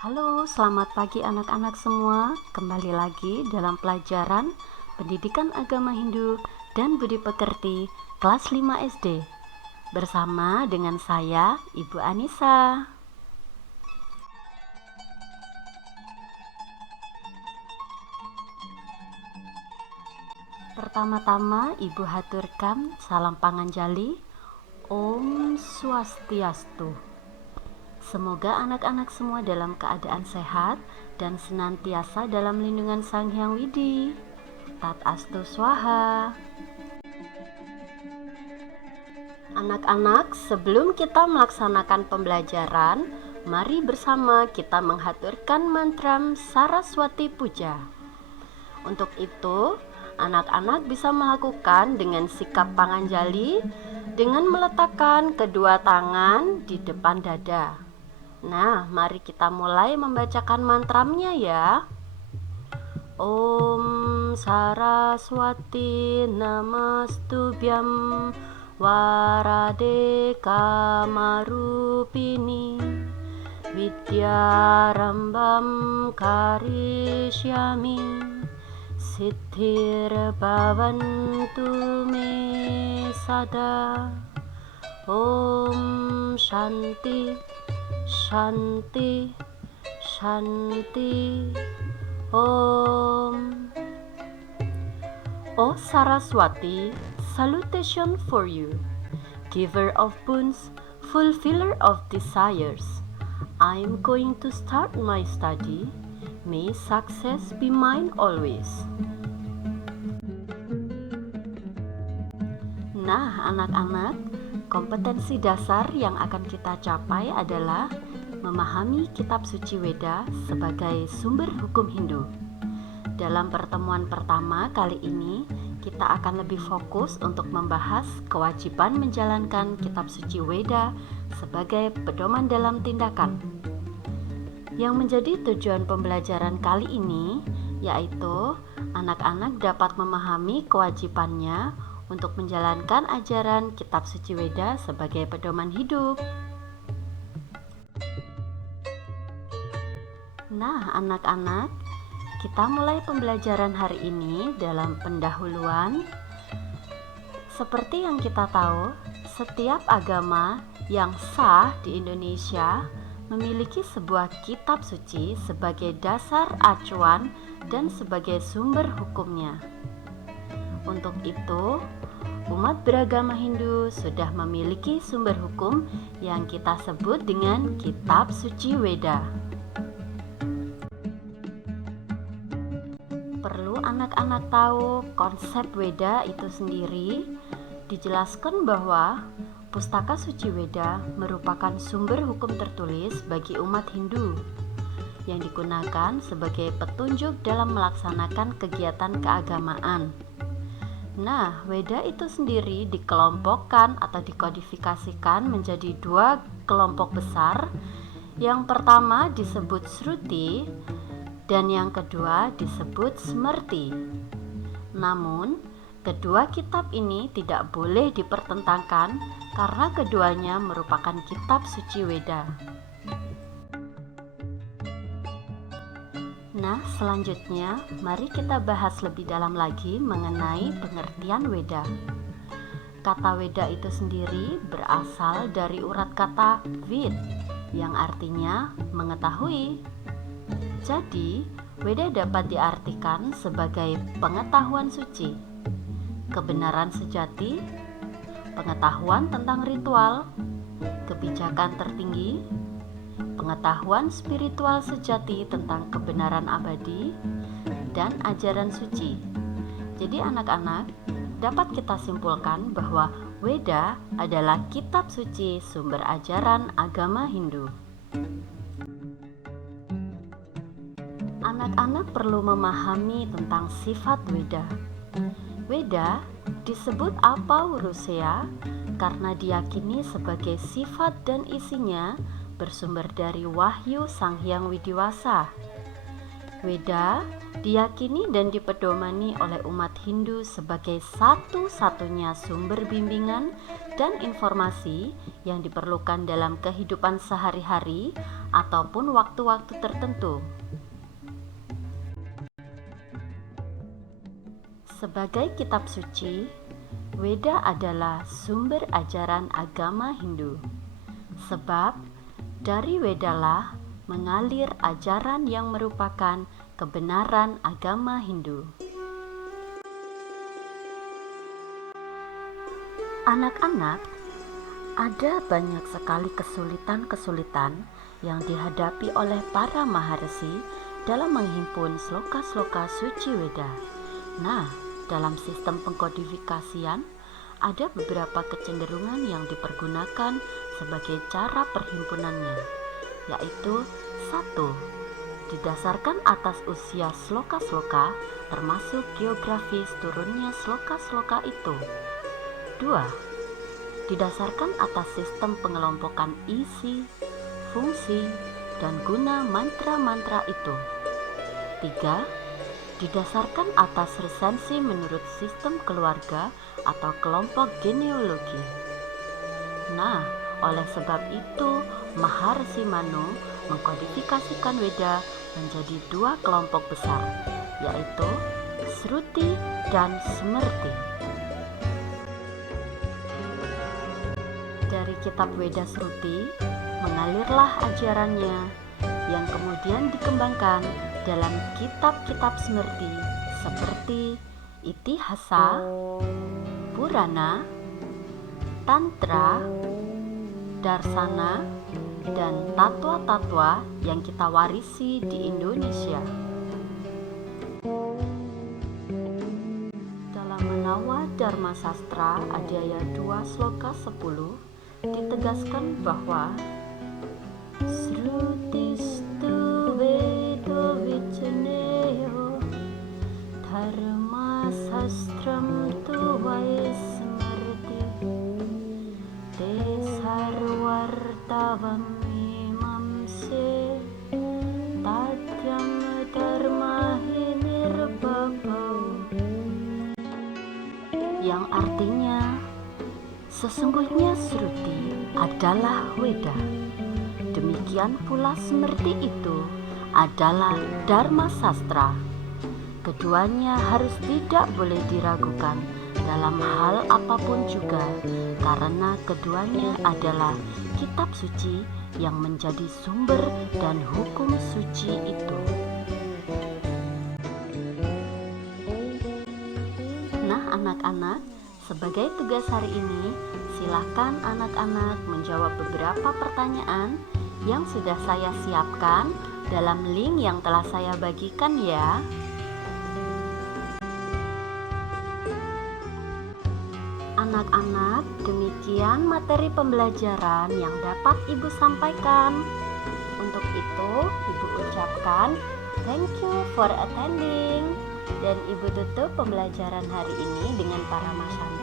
Halo, selamat pagi anak-anak semua. Kembali lagi dalam pelajaran Pendidikan Agama Hindu dan Budi Pekerti kelas 5 SD. Bersama dengan saya, Ibu Anissa. Pertama-tama, Ibu haturkan salam panganjali. Om Swastiastu. Semoga anak-anak semua dalam keadaan sehat dan senantiasa dalam lindungan Sang Hyang Widi. Tat Astu Swaha. Anak-anak, sebelum kita melaksanakan pembelajaran, mari bersama kita menghaturkan mantra Saraswati Puja. Untuk itu, anak-anak bisa melakukan dengan sikap panganjali dengan meletakkan kedua tangan di depan dada. Nah, mari kita mulai membacakan mantramnya ya. Om Saraswati Namastubhyam Warade Kamarupini Vidyarambam Karishyami Siddhir Bhavantu Me Sada. Om Shanti Shanti Shanti Om. O Saraswati, salutation for you, giver of boons, fulfiller of desires. I am going to start my study. May success be mine always. Nah, anak-anak, kompetensi dasar yang akan kita capai adalah memahami kitab suci Weda sebagai sumber hukum Hindu. Dalam pertemuan pertama kali ini, kita akan lebih fokus untuk membahas kewajiban menjalankan kitab suci Weda sebagai pedoman dalam tindakan. Yang menjadi tujuan pembelajaran kali ini yaitu anak-anak dapat memahami kewajibannya untuk menjalankan ajaran kitab suci Weda sebagai pedoman hidup. Nah, anak-anak, kita mulai pembelajaran hari ini dalam pendahuluan. Seperti yang kita tahu, setiap agama yang sah di Indonesia memiliki sebuah kitab suci sebagai dasar acuan dan sebagai sumber hukumnya. Untuk itu, umat beragama Hindu sudah memiliki sumber hukum yang kita sebut dengan kitab suci Weda. Perlu anak-anak tahu konsep Weda itu sendiri. Dijelaskan bahwa pustaka suci Weda merupakan sumber hukum tertulis bagi umat Hindu yang digunakan sebagai petunjuk dalam melaksanakan kegiatan keagamaan. Nah, Weda itu sendiri dikelompokkan atau dikodifikasikan menjadi dua kelompok besar. Yang pertama disebut Shruti dan yang kedua disebut Smriti. Namun, kedua kitab ini tidak boleh dipertentangkan karena keduanya merupakan kitab suci Weda. Nah, selanjutnya mari kita bahas lebih dalam lagi mengenai pengertian Weda. Kata Weda itu sendiri berasal dari urat kata Vid yang artinya mengetahui. Jadi, Weda dapat diartikan sebagai pengetahuan suci, kebenaran sejati, pengetahuan tentang ritual, kebijakan tertinggi, pengetahuan spiritual sejati tentang kebenaran abadi, dan ajaran suci. Jadi anak-anak, dapat kita simpulkan bahwa Weda adalah kitab suci sumber ajaran agama Hindu. Anak-anak perlu memahami tentang sifat Weda. Weda disebut Apauruseya karena diyakini sebagai sifat dan isinya bersumber dari wahyu Sang Hyang Widiwasa. Weda diyakini dan dipedomani oleh umat Hindu sebagai satu-satunya sumber bimbingan dan informasi yang diperlukan dalam kehidupan sehari-hari ataupun waktu-waktu tertentu. Sebagai kitab suci, Weda adalah sumber ajaran agama Hindu. Sebab dari Wedalah mengalir ajaran yang merupakan kebenaran agama Hindu. Anak-anak, ada banyak sekali kesulitan-kesulitan yang dihadapi oleh para maharsi dalam menghimpun sloka-sloka suci Weda. Nah, dalam sistem pengkodifikasian, ada beberapa kecenderungan yang dipergunakan sebagai cara perhimpunannya, yaitu 1. Didasarkan atas usia sloka-sloka, termasuk geografis turunnya sloka-sloka itu. 2. Didasarkan atas sistem pengelompokan isi, fungsi, dan guna mantra-mantra itu. 3. Didasarkan atas resensi menurut sistem keluarga atau kelompok genealogi. Nah, oleh sebab itu, Maharsi Manu mengkodifikasikan Weda menjadi 2 kelompok besar, yaitu Sruti dan Smriti. Dari kitab Weda Sruti, mengalirlah ajarannya yang kemudian dikembangkan dalam kitab-kitab Smriti seperti Itihasa, Purana, Tantra, Darsana, dan tatwa-tatwa yang kita warisi di Indonesia. Dalam Menawa Dharma Sastra Adhyaya 2 Sloka 10 ditegaskan bahwa Srutistu Vedo Vichaneyo Dharma Sastram Tuwai Smriti Te Sarvartavam Mimamse Tatyam Dharmahi Nirbabau, yang artinya sesungguhnya Sruti adalah Weda, demikian pula Smriti itu adalah Dharma Sastra. Keduanya harus tidak boleh diragukan dalam hal apapun juga, karena keduanya adalah kitab suci yang menjadi sumber dan hukum suci itu. Nah, anak-anak, sebagai tugas hari ini, silakan anak-anak menjawab beberapa pertanyaan yang sudah saya siapkan dalam link yang telah saya bagikan ya. Anak-anak, demikian materi pembelajaran yang dapat Ibu sampaikan. Untuk itu, Ibu ucapkan thank you for attending, dan Ibu tutup pembelajaran hari ini dengan para masyarakat.